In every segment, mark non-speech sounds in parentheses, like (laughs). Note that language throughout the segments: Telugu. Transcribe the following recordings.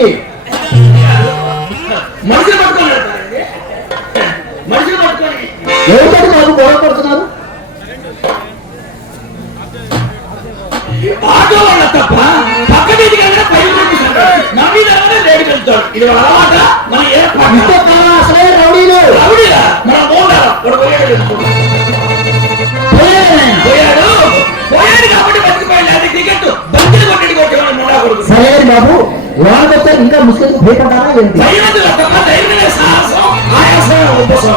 మనిషిని మనిషిని పట్టుకొని మనిషిని పట్టుకొని ఏమిటో నాకు గొడవ ఆటో వాళ్ళ తప్ప పక్క మీదకి వెళ్ళిన ఇది అలవాట మన ఏ అసలే రౌడీలు. రౌడీలా? మన మూడా పోయాడు పోయాడు. కాబట్టి బతికిపోయాడు క్రికెట్. సరే బాబు వచ్చారు ఇంకా ముసుగు భయపడ్డారా ఏంటి?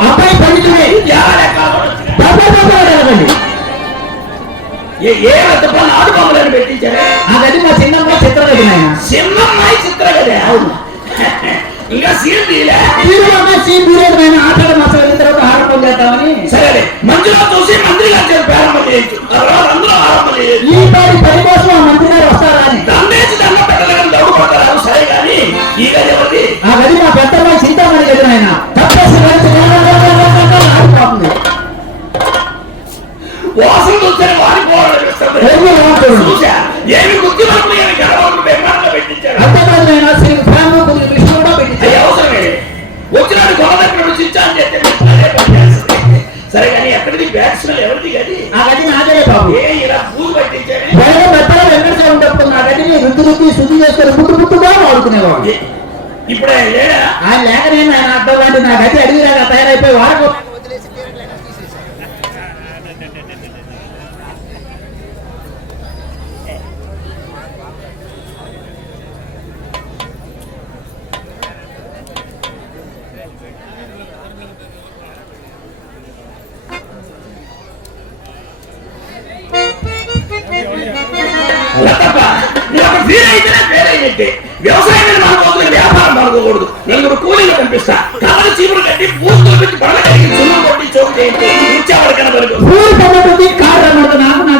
అబ్బాయి పండితుడే. అడగండి పెట్టించారే? మా చిన్నమ్మ చిత్రగది చిన్నమ్మాయి చిత్రగదే? అవును. (laughs) ఇంకా సీన్ బీరేది నాయన. ఆటలు వెళ్ళిన తర్వాత ఆరంభం చేద్దామని సరే మంచిగా చూసి మంత్రి గారు చేసి ప్రారంభం చేయొచ్చు తర్వాత అందరూ ఆరంభం చేయొచ్చు ఈ పాటి పని కోసం ఆ మంత్రి గారు వస్తారా అని. దండేసి దండ పెట్టలేదు దౌడు పడతారు సరే కానీ ఈ గది ఎవరిది? ఆ గది మా పెద్దమ్మాయి చింతామణి గది నాయన. తప్పేసి వెళ్తే ఆడిపోతుంది వాసన ఏమీ రావట్లేదు. చూసా? ఏమి గుర్తి పెట్టించారు అంతేకాదు నాయన శ్రీ ఫ్యాన్ కొద్దిగా చేస్తే అదే పని చేస్తుంది. సరే కానీ ఎక్కడిది? బ్యాట్ స్మెల్ ఎవరిది ఆ గది నాదే బాబు. ఏ ఇలా పూలు పెట్టించాడు బయట మెత్తగా వెంకటేశ్వర ఉన్నప్పుడు నా గదిని రుద్దు రుద్ది శుద్ధి చేసుకొని ముట్టు ముట్టుగా వాడుకునేవాడు. ఇప్పుడే ఆయన లేకనే ఆయన అడ్డం లాంటి నా గది అడిగిరాగా తయారైపోయి వాడకు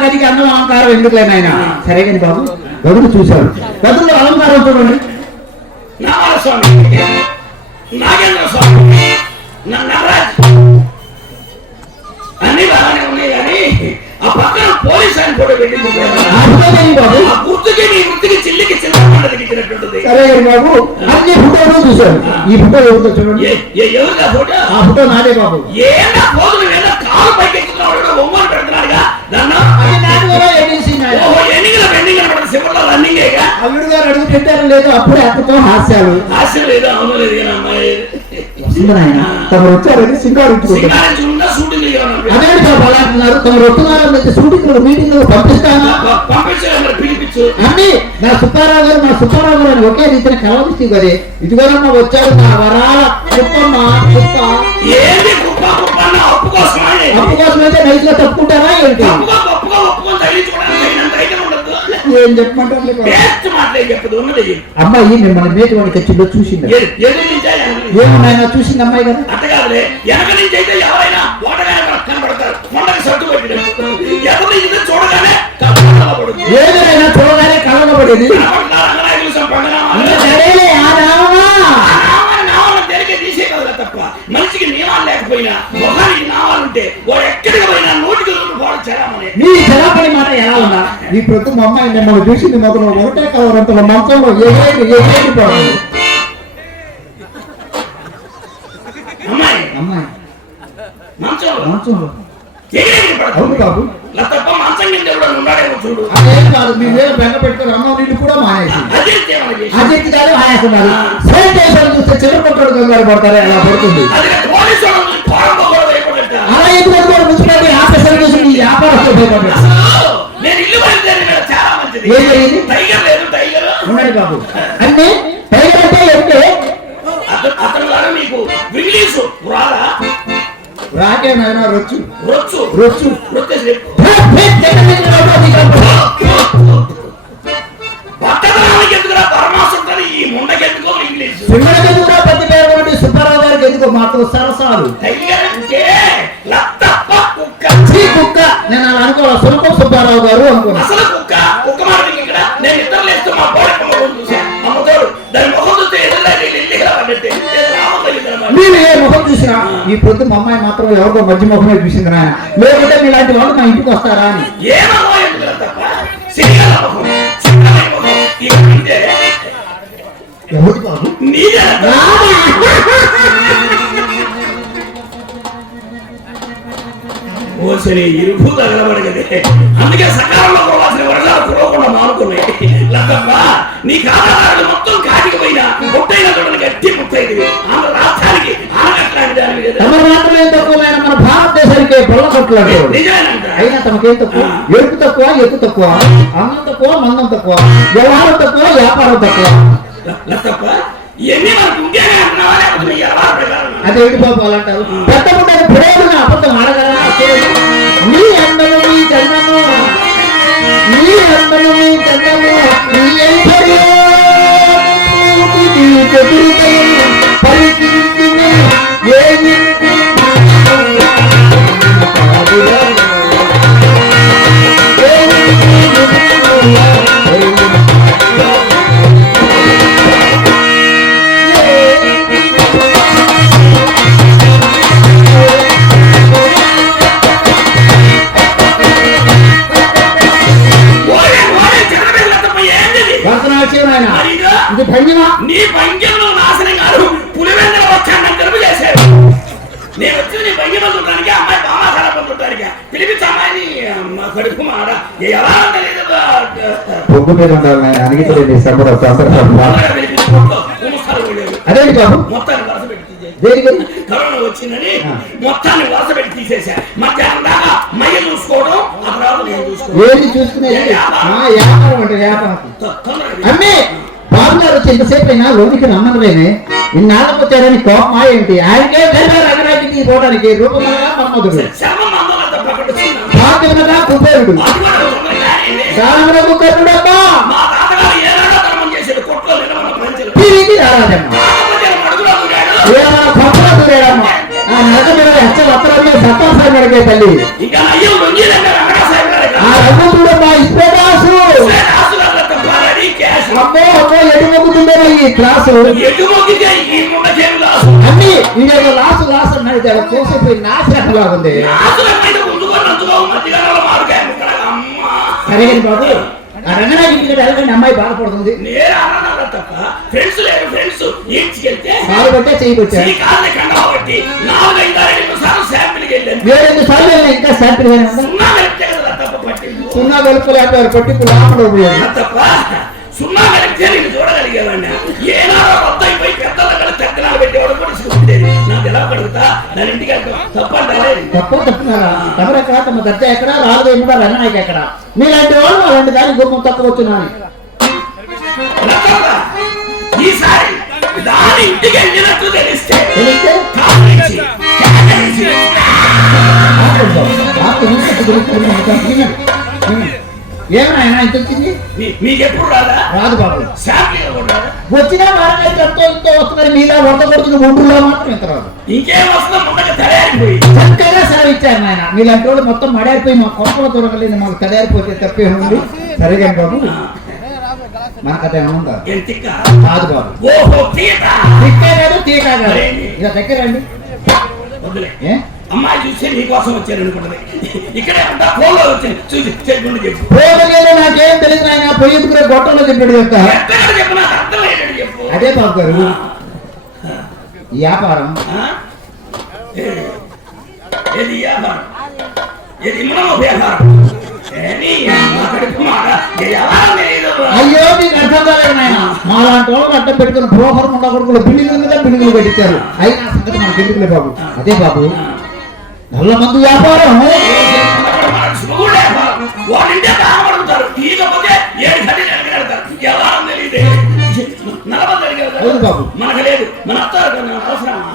గదికి అన్నం అలంకారం ఎందుకులే నాయన సరే కానీ బాబు గదులు చూశారు గదుల్లో అలంకారం చూడండి నామాల స్వామి నాగేంద్ర స్వామి నా నవరాజ్ ఆ పక్కన పోలీస్ అని కూడా పెట్టింది ఫోటో బాబు. ఆ గుర్తుకి నీ చిల్లికి సరే బాబు అన్ని ఫోటోలు చూశారు. ఈ ఫోటో ఎవరితో చూడండి. ఫోటో? ఆ ఫోటో నాదే బాబు. ఏనా పోతులు ఏదో కాలు పైకి ఎక్కుతున్నాడు కూడా ఒమ్మని పెడుతున్నాడుగా దాన్ని అది నాకు కూడా ఏజెన్సీ నాయన. ఓహో ఎన్నికల పెండింగ్ పడిన సింబల్ రన్నింగేగా అల్లుడు గారు అడుగు పెట్టారు లేదు అప్పుడే అత్తతో హాస్యాలు. ఆశ లేదు? అవును లేదు కానీ అమ్మాయి. వస్తుంది నాయన తమరు వచ్చారని సింగారించుకుంటారు సింగారించుకుంటా షూటింగ్ అదే బాబు అలా అంటున్నారు తమరు వస్తున్నారు షూటింగ్ మీటింగ్ పంపిస్తానా అన్ని నా సుబ్బారావు గారు నా సుబ్బారావు గారు అని ఒకే రీతిని కలవరిస్తూ కదే ఇదిగోనమ్మ వచ్చారు నా వరాల కుప్పమ్మ కుప్ప. అప్పు కోసం అయితే నైట్లో తప్పుకుంటారా ఏంటి? అయితే ఏం చెప్పమంటారు అమ్మాయి మిమ్మల్ని మేటి వాడి తెచ్చిందో చూసింది? ఏమన్నాయన చూసింది అమ్మాయి కదా? ఏదైనా చూడగానే కలగబడేది కనబడుతున్నారు అంగనాయకులు సంపంగన అంత సరేలే ఆ రావా తెలికే తీసేయగలరా తప్ప మనిషికి నియమాలు లేకపోయినా మొహానికి నామాలుంటే వాడు ఎక్కడికి పోయినా నోటికి రెండు పోవడం చేరామని నీ జనాపడి మాట ఎలా ఉన్నా నీ ప్రతి మా అమ్మాయి మిమ్మల్ని చూసింది మొదలు ఒకటే కలవరంత మంచంలో ఎగరేది ఎగరేది పోవాలి అమ్మాయి అమ్మాయి మంచంలో మంచంలో ఎగిరెగిరి అవును బాబు. తప్ప మంచం కింద ఎవడో ఉన్నాడేమో చూడు. అదేం కాదు మీ వేరే బెంగ పెట్టుకుని అమ్మ నీళ్ళు కూడా మానేసి అదే ఏమని చేసి? అజిత్ గారు మానేస్తున్నారు. శానిటైజర్ చూస్తే చివరి కంగారు పడతారు అలా పడుతుంది. అది పోలీసు వాళ్ళు కోరంలో కూడా భయపడ్డట అలా ఎందుకు కూడా మున్సిపాలిటీ ఆఫీసర్ చూసి నీ వ్యాపారం భయపడ్డా అసలు నేను ఇల్లు బయలుదేరి మీద చాలా మంచిది. ఏం జరిగింది? టైగర్ లేదు టైగర్. ఉండండి బాబు. అంటే టైగర్ అంటే ఏంటి? అతను అతను ద్వారా మీకు ఇంగ్లీషు రాదా రాకే నాయన రొచ్చు. రొచ్చు. రొచ్చు. సుబ్బారావు గారికి ఎందుకో మాకు సరసాలు? టైగర్ అంటే లత్తప్ప కుక్క. నేను అలా అనుకోవాలి? సుబ్బారావు గారు అనుకున్నా. అసలు కుక్క కుక్క మాట ఇక్కడ? నేను ఇద్దరు లేస్తూ మా పోడక మొహం చూసా. అమ్మతోడు దాని మొహం చూస్తే ఎదురులాగే ఇల్లు పడ్డట్టే. నేను ఏ ముఖం చూసినా? ఈ పొద్దు మా అమ్మాయి మాత్రం ఎవరికో మధ్య ముఖమే చూసింది నాయన లేకుంటే మీలాంటి వాళ్ళు మా ఇంటికి వస్తారా అని. ఎవరు బాబు? ఇరుపు తగలబడగదే అందుకే సకాలంలో పోవాల్సిన కురవకుండా మానుకున్నాయి. నీ మొత్తం కాటికి పోయినా ముట్టైన చూడని గట్టి ముట్టైంది తమరు మాత్రమే తక్కువ మన భారతదేశానికి పొల్ల కొట్లాడు. అయినా తమకేం తక్కువ? ఎరుపు తక్కువ ఎక్కువ తక్కువ? అన్నం తక్కువ మందం తక్కువ? వ్యవహారం తక్కువ వ్యాపారం తక్కువ? అదే బాబు అలా అంటారు పెద్ద ప్రేమను అబద్ధం నీ అందము నీ చందము నీ అందము నీ చందము నీ భంగిమ? నీ భంగ్యంలో నాశనం కాదు పులివెందుల వచ్చాను తెలుపు చేశారు. నేను వచ్చి నీ భంగ్యం చూడడానికి అమ్మాయి బామాసారం చూడడానికి పిలిపించి అమ్మాయిని కడుపు మాడ. ఎలా పొగ్గు మీద ఉండాలి అడిగితే వీళ్ళు. అదేంటి బాబు. దేనికి? కరోనా వచ్చిందని. మొత్తాన్ని వలస పెట్టి తీసేసా మధ్యాహ్నం దాకా మయ్య చూసుకోవడం ఆ తర్వాత నేను చూసుకోవడం. ఏది చూసుకునేది? ఆ వ్యాపారం అంటే వ్యాపారం. అమ్మి! గారు వచ్చి ఎంతసేపు అయినా లోనికి రమ్మనలేనే ఇన్నాళ్ళకి వచ్చారని కోపమా ఏంటి? ఆయనకే రంగరాజుకి పోవడానికి రూపంగా? పాత్రగా కుబేరుడు. తిరిగి రారాజమ్మ. కొత్తగా ఆ నరక మీద హెచ్చ వస్త్రాన్ని సత్తాసారి అడిగే తల్లి. లొంగిదంటే వెంకటేశ్వర గారు ఆ రంగుతుడమ్మా ఇస్పేదాసు శ్వేతాసురాలు తప్ప రెడీ క్యాష్. అమ్మో అమ్మో ఎటు ఈ క్లాసు? లాసు. అన్ని ఈడేదో లాసు లాసు కోసిపోయి మధ్యకాలంలో మారుకాయ ముక్కలు. అమ్మా. సరే బాబు ఇంటికి అమ్మాయి బాధపడుతుంది. నేను అన్నాను తప్ప ఫ్రెండ్స్ లేరు ఫ్రెండ్స్ ఈడ్చుకెళ్తే కాలు పట్టే చేయకొచ్చా ఈ కాళ్ళని కండ ఒకటి నాలుగైదు ఆరు సార్లు శాంపిల్కి వెళ్ళాను. వేరెందు సార్లు వెళ్ళినా ఇంకా శాంపిల్ గానే ఉందా? సున్నా వెళ్తే కదా తప్ప సున్నా కలుపుకోలేకపోయారు పట్టింపు లాపడం తప్ప సున్నా ఏనాడో పెద్దల పెట్టేవాడు కూడా చూసుకుంటేది నాకు ఎలా నా ఇంటికి తప్ప తప్పున్నారా తమరెక్కడ తమ దర్జా ఎక్కడ? రాదు ఏమిటో రంగనాయకి ఎక్కడ? మీలాంటి వాళ్ళు అలాంటి దానికి గుమ్మం తక్కువ వచ్చినాని లతమ్మ, ఈసారి దాని ఇంటికి వెళ్ళినట్టు తెలిస్తే ఏమైనా ఇంత వచ్చింది మీ- మీకెప్పుడు రాదా? రాదు బాబు. వచ్చినా వారంగా ఎంతో ఇంతో వస్తున్నారు మీలా వంట కొడుతున్న ఒంటులో మాత్రం ఇంత రాదు. ఇంకేం వస్తుందో ఇచ్చారు మీలాంటి వాళ్ళు మొత్తం మడారిపోయి మా కొంపలో దొరకలేదు మాకు తయారైపోతే తప్పే ఉంది. సరే కానీ బాబు కథ ఏమైనా ఉందా? కాదు బాబు. ఓహో కాదు తీకా కాదు. ఇక దగ్గర రండి. వద్దులే. ఏ? అమ్మాయి చూసి నీకోసం వచ్చాను అనుకుంటది. ఇక్కడే ఉంటా ఫోన్లో వచ్చాను చూసి చెప్పుకుంటూ చెప్పు. పోగలేదు నాకేం తెలియదు నాయన పొయ్యి గొట్టంలో చెప్పాడు చెప్తా? ఎక్కడ చెప్పు నాకు అర్థమయ్యేటట్టు చెప్పు. అదే బాబు గారు. వ్యాపారం? ఏది? వ్యాపారం? ఏది మనము వ్యాపారం? అయ్యో మీకు అర్థం కాలేదు నాయన. మా లాంటి వాళ్ళు అడ్డం పెట్టుకుని బ్రోహర్ ఉండ కొడుకులు బిల్డింగ్ల మీద బిల్డింగ్లు పెట్టించారు. అయినా సంగతి మనకి ఎందుకులే బాబు. అదే బాబు. నల్ల మందు వ్యాపారం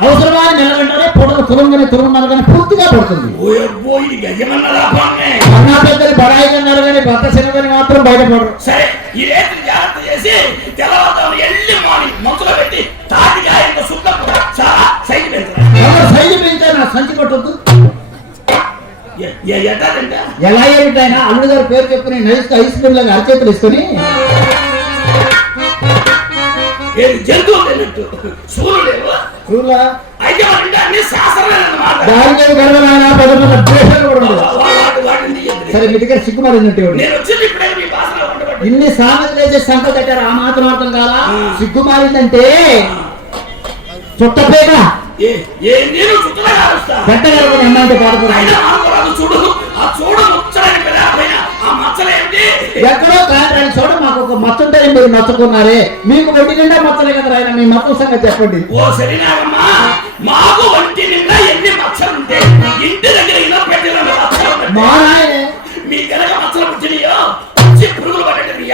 అవసరమా? అని నిలబెట్టారే పొడలు తులంగానే తులంగానే కానీ పూర్తిగా పడుతుంది. పెద్దలు బడాయి కన్నారు కానీ భర్త సినిమాని మాత్రం బయటపడరు. సరే ఈ రేట్లు జాగ్రత్త చేసి తెల్లవారుతాను ఎల్లి మార్నింగ్ మంచులో పెట్టి శుద్ధం చాలా సైజు నా సంచి కొట్టద్దు ఎలా ఏమిటైనా అల్లుడు గారు పేరు చెప్పుకుని నైస్ ఐస్ క్రీమ్ లాగా అరచేతులు ఇసుకొని. సరే మీ దగ్గర సిగ్గుమారిందంటే? నేను ఇన్ని సామెతలు వేసే ఆ మాత్రం అర్థం కాదా. సిగ్గుమారిందంటే చుట్టపేట. అమ్మాయితో చూడు ఆ చూడు ఎక్కడో కాదు చోట మాకు ఒక మత్తుంటే మీరు నచ్చుకున్నారే. మీకు ఒంటి నిండా మచ్చలే కదా ఆయన మీ మతం సంగతి చెప్పండి. ఓ మాకు వంటి నిండా ఎన్ని మచ్చలు ఇంటి దగ్గర ఇలా పెట్టిన మచ్చలు. మా నాయనే మీ కనుక మచ్చలు పుట్టినాయో పురుగులు పట్టండి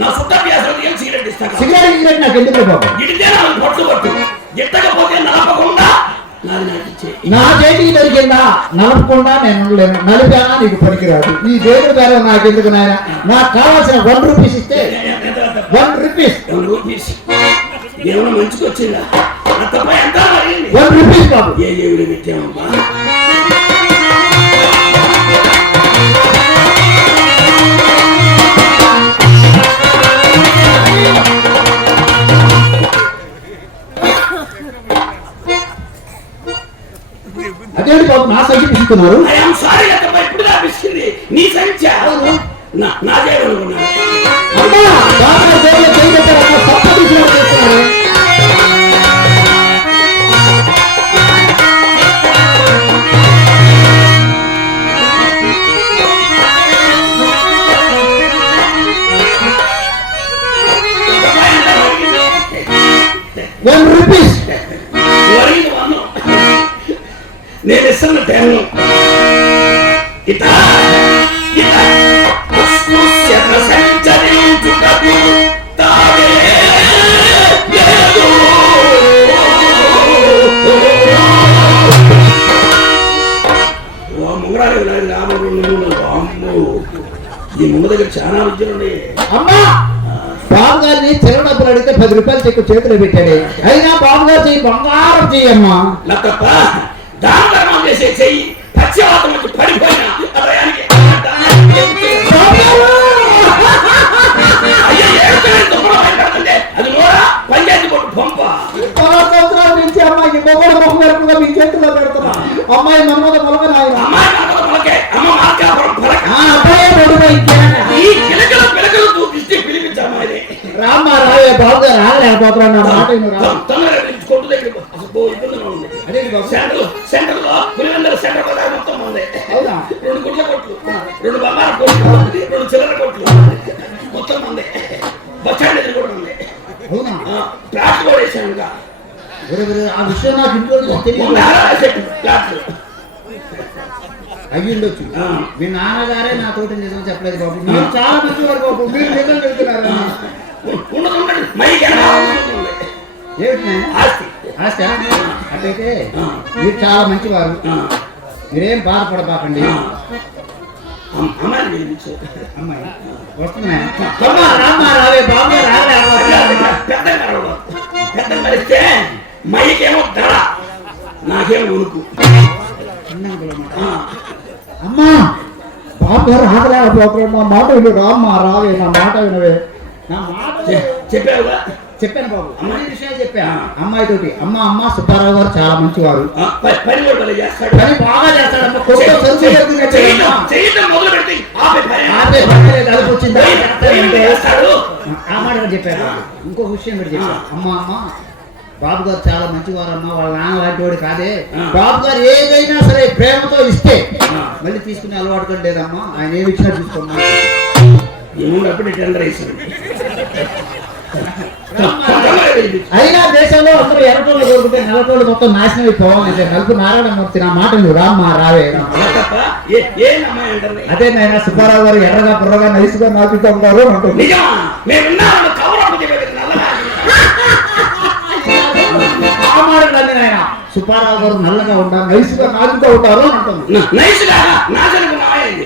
నా సుట్ట వ్యాసం సిగరెట్ ఇస్తాను సిగరెట్ నాకు ఎందుకు బాబు? ఇడితే నాకు పొట్టు పట్టు ఎత్తకపోతే నలపకుండా నా చేతికి దొరికిందా? నలపకుండా నేను ఉండలేను నలిపానా నీకు పనికిరాదు. ఈ దేవుడు పేరు నాకు ఎందుకు నాయన? నాకు కావాల్సిన వన్ రూపీస్ ఇస్తే వన్ రూపీస్ రూపీస్ ఏమైనా మంచికి వచ్చిందా నా వన్ రూపీస్ బాబు. ఏ ఏవిడ పెట్టామమ్మా అదేంటి బాబు నా సంఖ్య నీ దేవుడు అమ్మా ఈ ముందు దగ్గర చాలా విద్యలు ఉన్నాయి. అమ్మా! బాబు గారిని చిన్న డబ్బులు అడిగితే పది రూపాయలు చెక్కు చేతిలో పెట్టాడు. అయినా బాబు గారు చెయ్యి బంగారం చెయ్యమ్మా నా తప్ప దాన ధర్మం చేసే చెయ్యి పడిపోయిన అది నోరా? పంచాయతీ పంప. సంవత్సరాల నుంచి అమ్మాయికి మొగడు మొహం వరకుగా మీ చేతిలో పెడుతున్నా. అమ్మాయి మన్మద మొలక నాయన అమ్మాయి పలకే అమ్మ మార్కాపురం పలక ఆ అబ్బాయే పొడుగు ఇంకేనా ఈ కిలకలు పిలకలు చూపిస్తే పిలిపించమ్మాయి రామ్మ రావే బాబు గారు రాలేకపోతున్నాను నా మాట. తొందరగా పిలిచి కొట్టు దగ్గర అసలు బో ఇబ్బందిగా ఉంది. బాబు సెంటర్ సెంటర్లో పులివెందల సెంటర్లో మొత్తం ఉంది. అవునా? రెండు గుడ్ల కొట్లు రెండు బంగారు కొట్లు రెండు చిల్లర కొట్లు మొత్తం ఉంది. బస్ స్టాండ్ ఎదురు కూడా ఉంది. అవునా? ప్లాట్ కూడా వేసాను ఇంకా. ఒరే, ఒరే, ఆ విషయం నాకు ఇంట్లో తెలియదు. ఉండొచ్చు. మీ నాన్నగారే నా తోటి నిజం చెప్పలేదు బాబు. మీరు చాలా మంచి వారు బాబు. మీరు నిజం నాయన? ఆస్తి. అట్లయితే. మీరు చాలా మంచివారు. మీరేం బాధపడబాకండి. అమ్మాయి వస్తున్నా రామ్మా, రావే బాబు రావే మైకేమో నాకేమో ఉనుకు. అమ్మా! బాబు గారు ఆగలేకపోతున్నాడు నా మాట విను రామ్మా రావే నా మాట వినవే. నా మాట విను. చె- చెప్పావుగా? చెప్పాను బాబు. అమ్మాయి. విషయాలు చెప్పా. అమ్మాయి తోటి అమ్మ అమ్మ సుబ్బారావు గారు చాలా మంచివారు. పని కూడా చేస్తాడు. పని బాగా కొత్త మొదలు పెడితే ఆపే ఆ మాట చెప్పారు ఇంకో విషయం కూడా చెప్పారు అమ్మ అమ్మ బాబు గారు చాలా మంచివారు అమ్మ వాళ్ళ నాన్న లాంటి వాడు కాదే. బాబు గారు ఏదైనా సరే ప్రేమతో ఇస్తే. మళ్ళీ తీసుకునే అలవాటు కూడా లేదమ్మా. ఆయన ఏమి ఇచ్చినా చూసుకోమ్మా. టెండర్ అయినా దేశంలో అందరూ ఎర్రటోళ్ళు కోరుకుంటే నల్లటోళ్ళు మొత్తం నాశనం అయిపోవాలి. నలుపు నారాయణమూర్తి నా మాట నువ్వు రామ్మా రావే. అదే నాయన సుబ్బారావు గారు ఎర్రగా బుర్రగా నైస్గా నాచుతూ ఉంటారు అంటుంది. ఆ మాట కాదు నాయన. సుబ్బారావు గారు నల్లగా ఉంటారు నైస్గా నాచుతూ ఉంటారు అంటుంది. న- నైస్గా నాశనకు మాయండి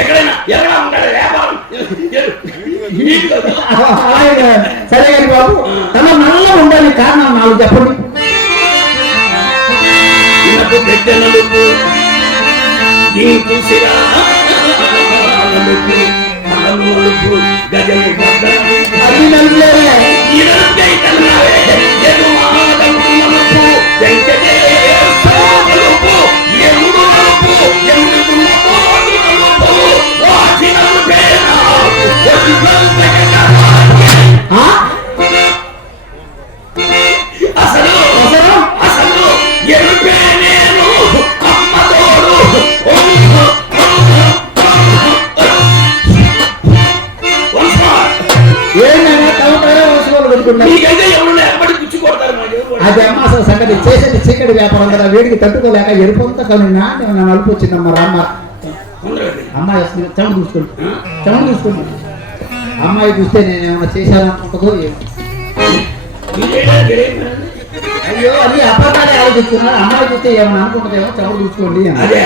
ఎక్కడైనా ఎర్రగా ఉంటాడు వ్యాపారం. (laughs) సరే గారి బాబు తన నల్లగా ఉండాలి కారణం నాలుగు చెప్పండి. ఇనపు పెట్టె నలుపు ఇంకు సిరా గజము గద్దలు చీకటి వ్యాపారం కదా వేడికి తట్టుకోలేక ఎరుపంతా కానీ నాన్న నా నలుపు వచ్చిందమ్మ రామ్మ. అమ్మాయి వస్తుంది చెమట చూసుకోండి. చెమట చూసుకోండి. అమ్మాయి చూస్తే నేను ఏమైనా మీరేనా? అయ్యో అది అప్పటికాడే ఆలోచిస్తున్నారు. అమ్మాయి చూస్తే ఏమైనా అనుకుంటుందేమో చెమట చూసుకోండి. అదే.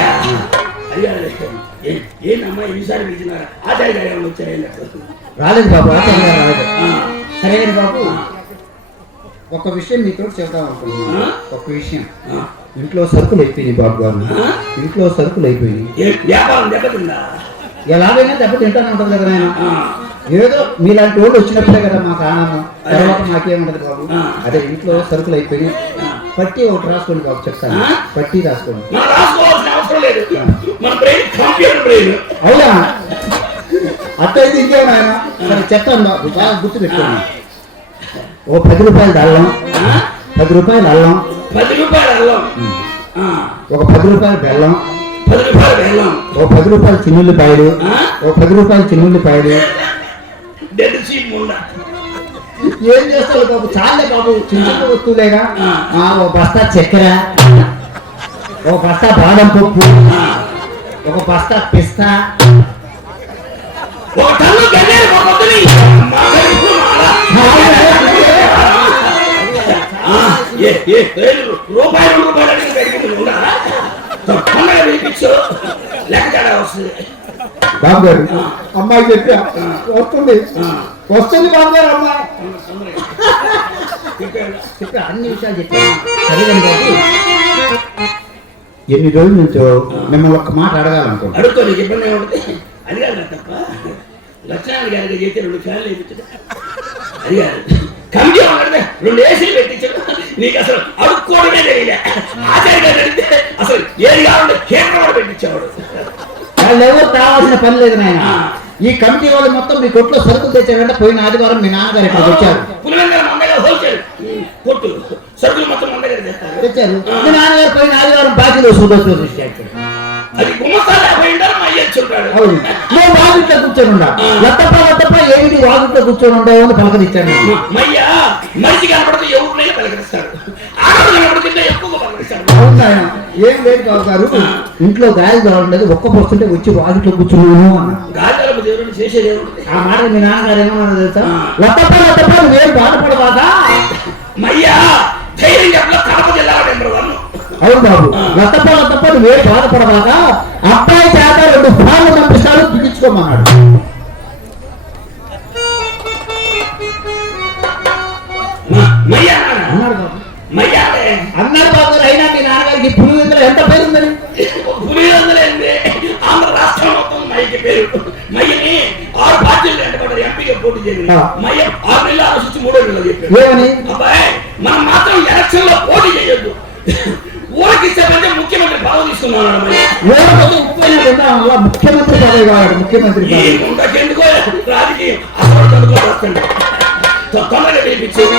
ఏ-? రాలేదు బాబు సరే బాబు. ఒక విషయం మీతో చెప్దాం అనుకుంటున్నాను? ఒక విషయం. ఇంట్లో సరుకులు అయిపోయినాయి బాబు గారు? ఇంట్లో సరుకులు అయిపోయినాయి. ఏ వ్యాపారం దెబ్బతిందా ఎలాగైనా దెబ్బ తింటానే ఉంటుంది కదా ఆయన. ఏదో మీలాంటి వాళ్ళు వచ్చినప్పుడే కదా మాకు ఆనందం తర్వాత మాకేముంటది బాబు. అదే ఇంట్లో సరుకులు అయిపోయి ఆ. పట్టి ఒకటి రాసుకోండి బాబు చెప్తాను? పట్టి రాసుకోండి. అవునా? అట్టయితే ఇంకేమైనా చెప్తాను బాబు. బాగా గుర్తు పెట్టుకోండి ఓ పది రూపాయలు అల్లం పది రూపాయలు అల్లం. పది రూపాయలు అల్లం. ఒక పది రూపాయలు బెల్లం. పది రూపాయలు బెల్లం. ఓ పది రూపాయలు చిన్నుల్లిపాయలు? ఓ పది రూపాయలు చిన్నుల్లిపాయలు. ఏం చేస్తారు బాబు? చాలే బాబు. చిన్న వస్తువులేగా. ఓ బస్తా చక్కెర. ఓ బస్తా బాదం పప్పు. ఒక బస్తా పిస్తా. ఒక టన్ను గన్నేరు రూపాయి రెండు రూపాయలు పెరిగింది లెక్క వస్తుంది. బాబు గారు అమ్మాయి చెప్పా వస్తుంది. వస్తుంది బాబు గారు. చెప్పాను. చెప్పా అన్ని విషయాలు చెప్పా సరేనండి బాబు. ఎన్ని రోజుల నుంచో మిమ్మల్ని ఒక్క మాట అడగాలనుకుంటా అడుగుతా నీకు ఇబ్బంది నాకు తప్ప. లక్షణాలు గారికి చేస్తే రెండు ఫ్యాన్లు వేయించడు. అది రెండు ఏసీలు పెట్టించడు నీకు అసలు అడుక్కోవడమే తెలియలే. ఆచార్య గారు అడిగితే అసలు ఏది కావాలంటే కేంద్రం పెట్టించేవాడు. వాళ్ళు ఎవరు కావాల్సిన పని లేదు నాయన. ఈ కమిటీ వాళ్ళు మొత్తం మీ కొట్లో సరుకులు తెచ్చారంటే పోయిన ఆదివారం మీ నాన్నగారు ఇక్కడికి వచ్చారు. కొట్టు. సరుకులు మొత్తం తెచ్చారు. మీ నాన్నగారు పోయిన ఆదివారం బాకీలో సూదొచ్చు నువ్వు వాగుట్లో కూర్చొని ఉండా. లత్తప్ప లత్తప్ప ఏమిటి వాగుట్లో కూర్చొని ఉండవు అని పలకరించాను నేను. మనిషి కనపడితే ఎవరినైనా పలకరిస్తాడు. నాయన ఏం లేదు గారు. ఇంట్లో గాలి కావాలంటే ఒక్క పోస్తుంటే వచ్చి కూర్చున్నాను చేసేది ఏముంది ఆ మాట మీ నాన్నగారు ఏమన్నా తెలుసా. లత్తప్ప లత్తప్ప నువ్వేం బాధపడవాదా మయ్యా ధైర్యం చెప్పలో కడప అవును బాబు. లత్తప్ప లత్తప్ప నువ్వేం బాధపడవాదా అబ్బాయి చేత రెండు ఫార్లు పంపిస్తాడు పిలిచుకోమన్నాడు అన్నాడు. బాబు. అయినా మీ నాన్నగారికి పులివెందులు ఎంత పేరు ఉందని పులివెందులేంది ఆంధ్ర రాష్ట్రం మొత్తం మయ్యకి పేరు. మయ్యని ఆరు పార్టీలు వెంటబడ్డారు ఎంపీగా పోటీ చేయండి. మయ్య ఆరు నెలలు ఆలోచించి మూడో నెలలు చెప్పారు ఏమని? అబ్బాయి మనం మాత్రం ఎలక్షన్లో పోటీ చేయొద్దు. ముఖ్యమంత్రి బాగా తీసుకున్నాను ముఖ్యమంత్రి పదవి. కావాలి ముఖ్యమంత్రి రాజకీయం. తొందరగా పిలిపించేది.